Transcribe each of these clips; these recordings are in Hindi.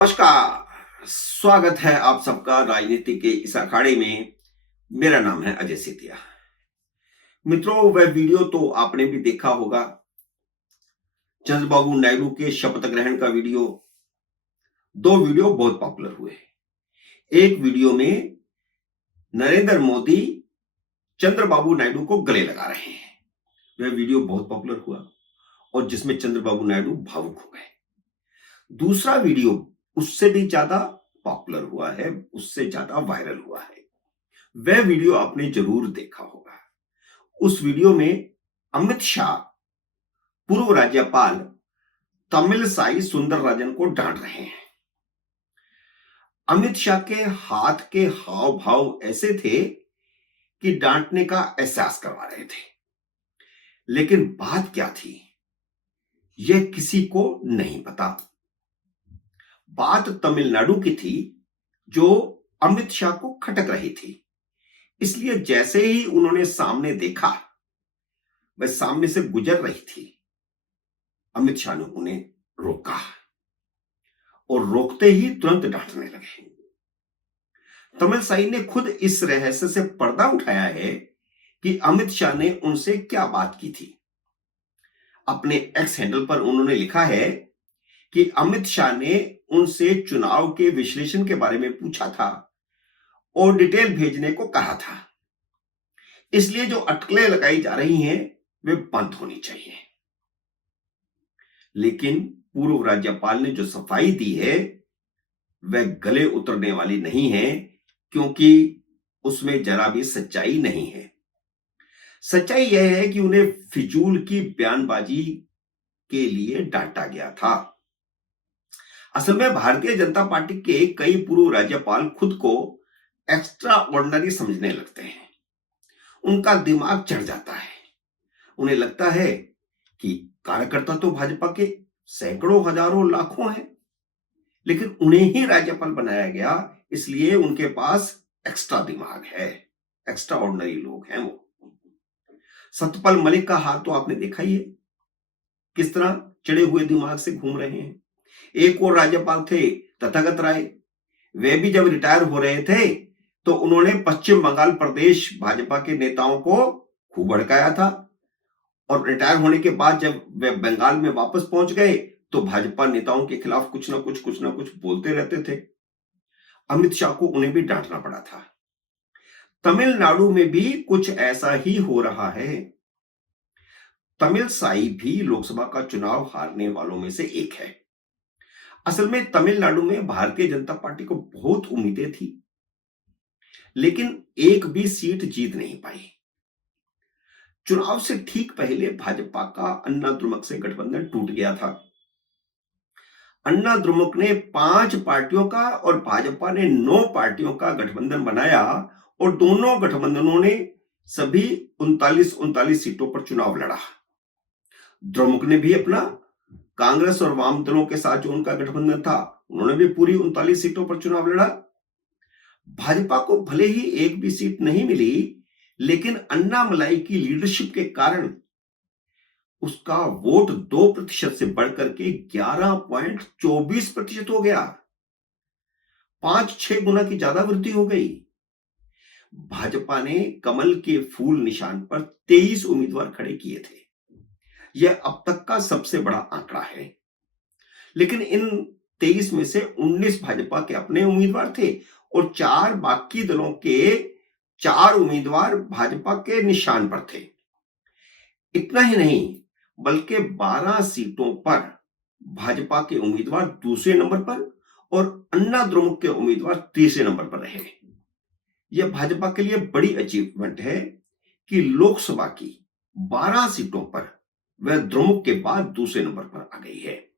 नमस्कार। स्वागत है आप सबका राजनीति के इस अखाड़े में। मेरा नाम है अजय सितिया। मित्रों, वह वीडियो तो आपने भी देखा होगा, चंद्रबाबू नायडू के शपथ ग्रहण का वीडियो। दो वीडियो बहुत पॉपुलर हुए। एक वीडियो में नरेंद्र मोदी चंद्रबाबू नायडू को गले लगा रहे हैं। वह वीडियो बहुत पॉपुलर हुआ और जिसमें चंद्रबाबू नायडू भावुक हो गए। दूसरा वीडियो उससे भी ज्यादा पॉपुलर हुआ है, उससे ज्यादा वायरल हुआ है। वह वीडियो आपने जरूर देखा होगा। उस वीडियो में अमित शाह पूर्व राज्यपाल तमिलसाई सुंदरराजन को डांट रहे हैं। अमित शाह के हाथ के हाव भाव ऐसे थे कि डांटने का एहसास करवा रहे थे, लेकिन बात क्या थी यह किसी को नहीं पता। बात तमिलनाडु की थी जो अमित शाह को खटक रही थी। इसलिए जैसे ही उन्होंने सामने देखा, वह सामने से गुजर रही थी, अमित शाह ने उन्हें रोका और रोकते ही तुरंत डांटने लगे। तमिलसाई ने खुद इस रहस्य से पर्दा उठाया है कि अमित शाह ने उनसे क्या बात की थी। अपने एक्स हैंडल पर उन्होंने लिखा है कि अमित शाह ने उनसे चुनाव के विश्लेषण के बारे में पूछा था और डिटेल भेजने को कहा था। इसलिए जो अटकलें लगाई जा रही हैं वे बंद होनी चाहिए। लेकिन पूर्व राज्यपाल ने जो सफाई दी है वह गले उतरने वाली नहीं है, क्योंकि उसमें जरा भी सच्चाई नहीं है। सच्चाई यह है कि उन्हें फिजूल की बयानबाजी के लिए डांटा गया था। असल में भारतीय जनता पार्टी के कई पूर्व राज्यपाल खुद को एक्स्ट्रा ऑर्डिनरी समझने लगते हैं। उनका दिमाग चढ़ जाता है। उन्हें लगता है कि कार्यकर्ता तो भाजपा के सैकड़ों हजारों लाखों हैं, लेकिन उन्हें ही राज्यपाल बनाया गया, इसलिए उनके पास एक्स्ट्रा दिमाग है, एक्स्ट्रा ऑर्डिनरी लोग हैं वो। सत्यपाल मलिक का हाल तो आपने देखा ही है, किस तरह चढ़े हुए दिमाग से घूम रहे हैं। एक और राज्यपाल थे तथागत राय, वे भी जब रिटायर हो रहे थे तो उन्होंने पश्चिम बंगाल प्रदेश भाजपा के नेताओं को खूब भड़काया था, और रिटायर होने के बाद जब वे बंगाल में वापस पहुंच गए तो भाजपा नेताओं के खिलाफ कुछ ना कुछ बोलते रहते थे। अमित शाह को उन्हें भी डांटना पड़ा था। तमिलनाडु में भी कुछ ऐसा ही हो रहा है। तमिलसाई भी लोकसभा का चुनाव हारने वालों में से एक है। असल में तमिलनाडु में भारतीय जनता पार्टी को बहुत उम्मीदें थी, लेकिन एक भी सीट जीत नहीं पाई। चुनाव से ठीक पहले भाजपा का अन्ना द्रमुक से गठबंधन टूट गया था। अन्ना द्रमुक ने 5 पार्टियों का और भाजपा ने 9 पार्टियों का गठबंधन बनाया, और दोनों गठबंधनों ने सभी 39 सीटों पर चुनाव लड़ा। द्रमुक ने भी अपना कांग्रेस और वाम दलों के साथ जो उनका गठबंधन था, उन्होंने भी पूरी 39 सीटों पर चुनाव लड़ा। भाजपा को भले ही एक भी सीट नहीं मिली, लेकिन अन्नामलाई की लीडरशिप के कारण उसका वोट 2% से बढ़कर के 11.24% हो गया। 5-6 गुना की ज्यादा वृद्धि हो गई। भाजपा ने कमल के फूल निशान पर 23 उम्मीदवार खड़े किए थे। यह अब तक का सबसे बड़ा आंकड़ा है। लेकिन इन 23 में से 19 भाजपा के अपने उम्मीदवार थे और 4 बाकी दलों के 4 उम्मीदवार भाजपा के निशान पर थे। इतना ही नहीं, बल्कि 12 सीटों पर भाजपा के उम्मीदवार दूसरे नंबर पर और अन्ना द्रमुक के उम्मीदवार तीसरे नंबर पर रहे। यह भाजपा के लिए बड़ी अचीवमेंट है कि लोकसभा की 12 सीटों पर वह द्रमुक के बाद दूसरे नंबर पर आ गई है।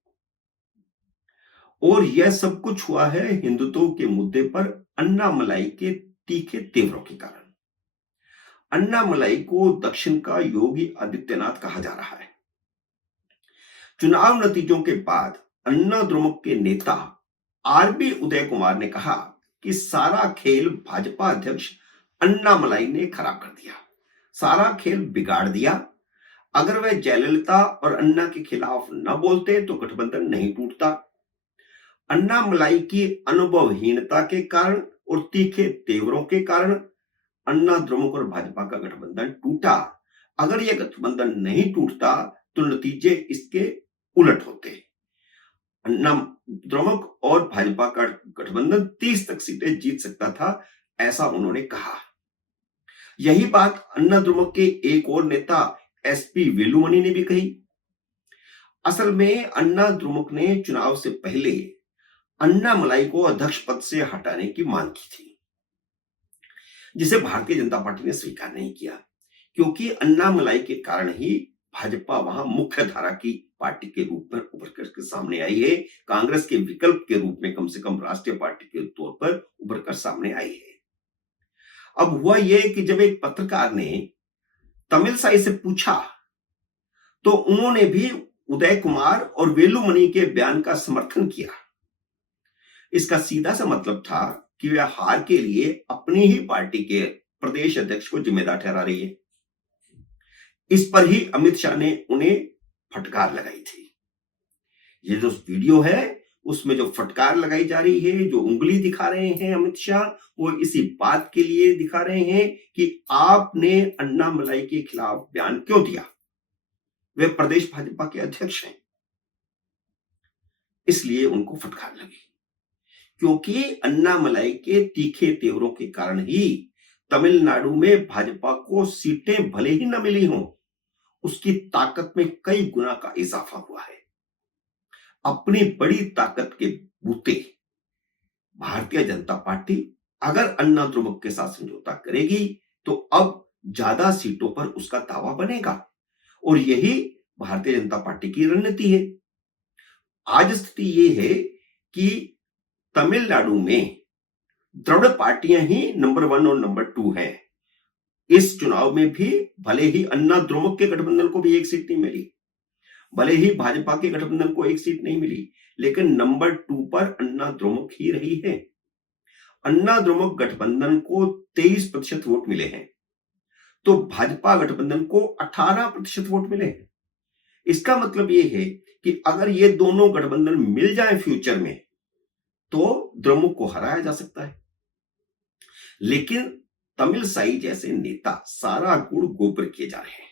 और यह सब कुछ हुआ है हिंदुत्व के मुद्दे पर अन्नामलाई के तीखे तेवरों के कारण। अन्नामलाई को दक्षिण का योगी आदित्यनाथ कहा जा रहा है। चुनाव नतीजों के बाद अन्ना द्रमुक के नेता आरबी उदय कुमार ने कहा कि सारा खेल भाजपा अध्यक्ष अन्नामलाई ने खराब कर दिया, सारा खेल बिगाड़ दिया। अगर वह जयललिता और अन्ना के खिलाफ न बोलते तो गठबंधन नहीं टूटता। अन्नामलाई की अनुभवहीनता के कारण और तीखे तेवरों के कारण अन्ना द्रमुक और भाजपा का गठबंधन टूटा। अगर यह गठबंधन नहीं टूटता तो नतीजे इसके उलट होते। अन्ना द्रमुक और भाजपा का गठबंधन 30 तक सीटें जीत सकता था, ऐसा उन्होंने कहा। यही बात अन्ना द्रमुक के एक और नेता एसपी वेलुमणि ने भी कही। असल में अन्ना द्रमुक ने चुनाव से पहले अन्नामलाई को अध्यक्ष पद से हटाने की मांग की थी, जिसे भारतीय जनता पार्टी ने स्वीकार नहीं किया, क्योंकि अन्नामलाई के कारण ही भाजपा वहां मुख्य धारा की पार्टी के रूप में उभर कर सामने आई है, कांग्रेस के विकल्प के रूप में कम से कम राष्ट्रीय पार्टी के तौर पर उभर कर सामने आई है। अब हुआ यह कि जब एक पत्रकार ने तमिलसाई से पूछा तो उन्होंने भी उदय कुमार और वेलुमणि के बयान का समर्थन किया। इसका सीधा सा मतलब था कि वह हार के लिए अपनी ही पार्टी के प्रदेश अध्यक्ष को जिम्मेदार ठहरा रही है। इस पर ही अमित शाह ने उन्हें फटकार लगाई थी। ये जो वीडियो है उसमें जो फटकार लगाई जा रही है, जो उंगली दिखा रहे हैं अमित शाह, वो इसी बात के लिए दिखा रहे हैं कि आपने अन्नामलाई के खिलाफ बयान क्यों दिया। वे प्रदेश भाजपा के अध्यक्ष हैं, इसलिए उनको फटकार लगी, क्योंकि अन्नामलाई के तीखे तेवरों के कारण ही तमिलनाडु में भाजपा को सीटें भले ही न मिली हों, उसकी ताकत में कई गुना का इजाफा हुआ है। अपनी बड़ी ताकत के बूते भारतीय जनता पार्टी अगर अन्ना द्रमुक के साथ समझौता करेगी तो अब ज्यादा सीटों पर उसका दावा बनेगा, और यही भारतीय जनता पार्टी की रणनीति है। आज स्थिति यह है कि तमिलनाडु में द्रविड़ पार्टियां ही नंबर 1 और नंबर 2 हैं। इस चुनाव में भी भले ही अन्ना द्रमुक के गठबंधन को भी एक सीट नहीं मिली, भले ही भाजपा के गठबंधन को एक सीट नहीं मिली, लेकिन नंबर 2 पर अन्ना द्रमुक ही रही है। अन्ना द्रमुक गठबंधन को 23% वोट मिले हैं, तो भाजपा गठबंधन को 18% वोट मिले हैं। इसका मतलब यह है कि अगर ये दोनों गठबंधन मिल जाए फ्यूचर में तो द्रमुक को हराया जा सकता है। लेकिन तमिलसाई जैसे नेता सारा गुड़ गोबर किए जा रहे हैं।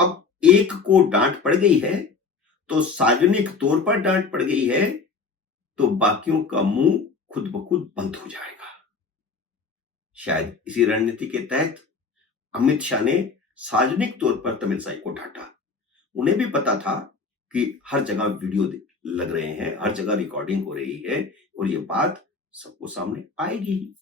अब एक को डांट पड़ गई है तो सार्वजनिक तौर पर डांट पड़ गई है, तो बाकियों का मुंह खुद ब खुद बंद हो जाएगा। शायद इसी रणनीति के तहत अमित शाह ने सार्वजनिक तौर पर तमिलसाई को डांटा। उन्हें भी पता था कि हर जगह वीडियो लग रहे हैं, हर जगह रिकॉर्डिंग हो रही है और ये बात सबको सामने आएगी।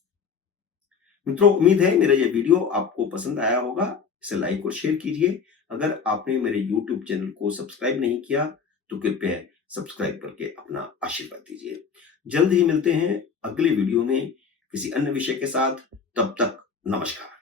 मित्रों, उम्मीद है मेरा ये वीडियो आपको पसंद आया होगा। इसे लाइक और शेयर कीजिए। अगर आपने मेरे YouTube चैनल को सब्सक्राइब नहीं किया तो कृपया सब्सक्राइब करके अपना आशीर्वाद दीजिए। जल्द ही मिलते हैं अगले वीडियो में किसी अन्य विषय के साथ। तब तक नमस्कार।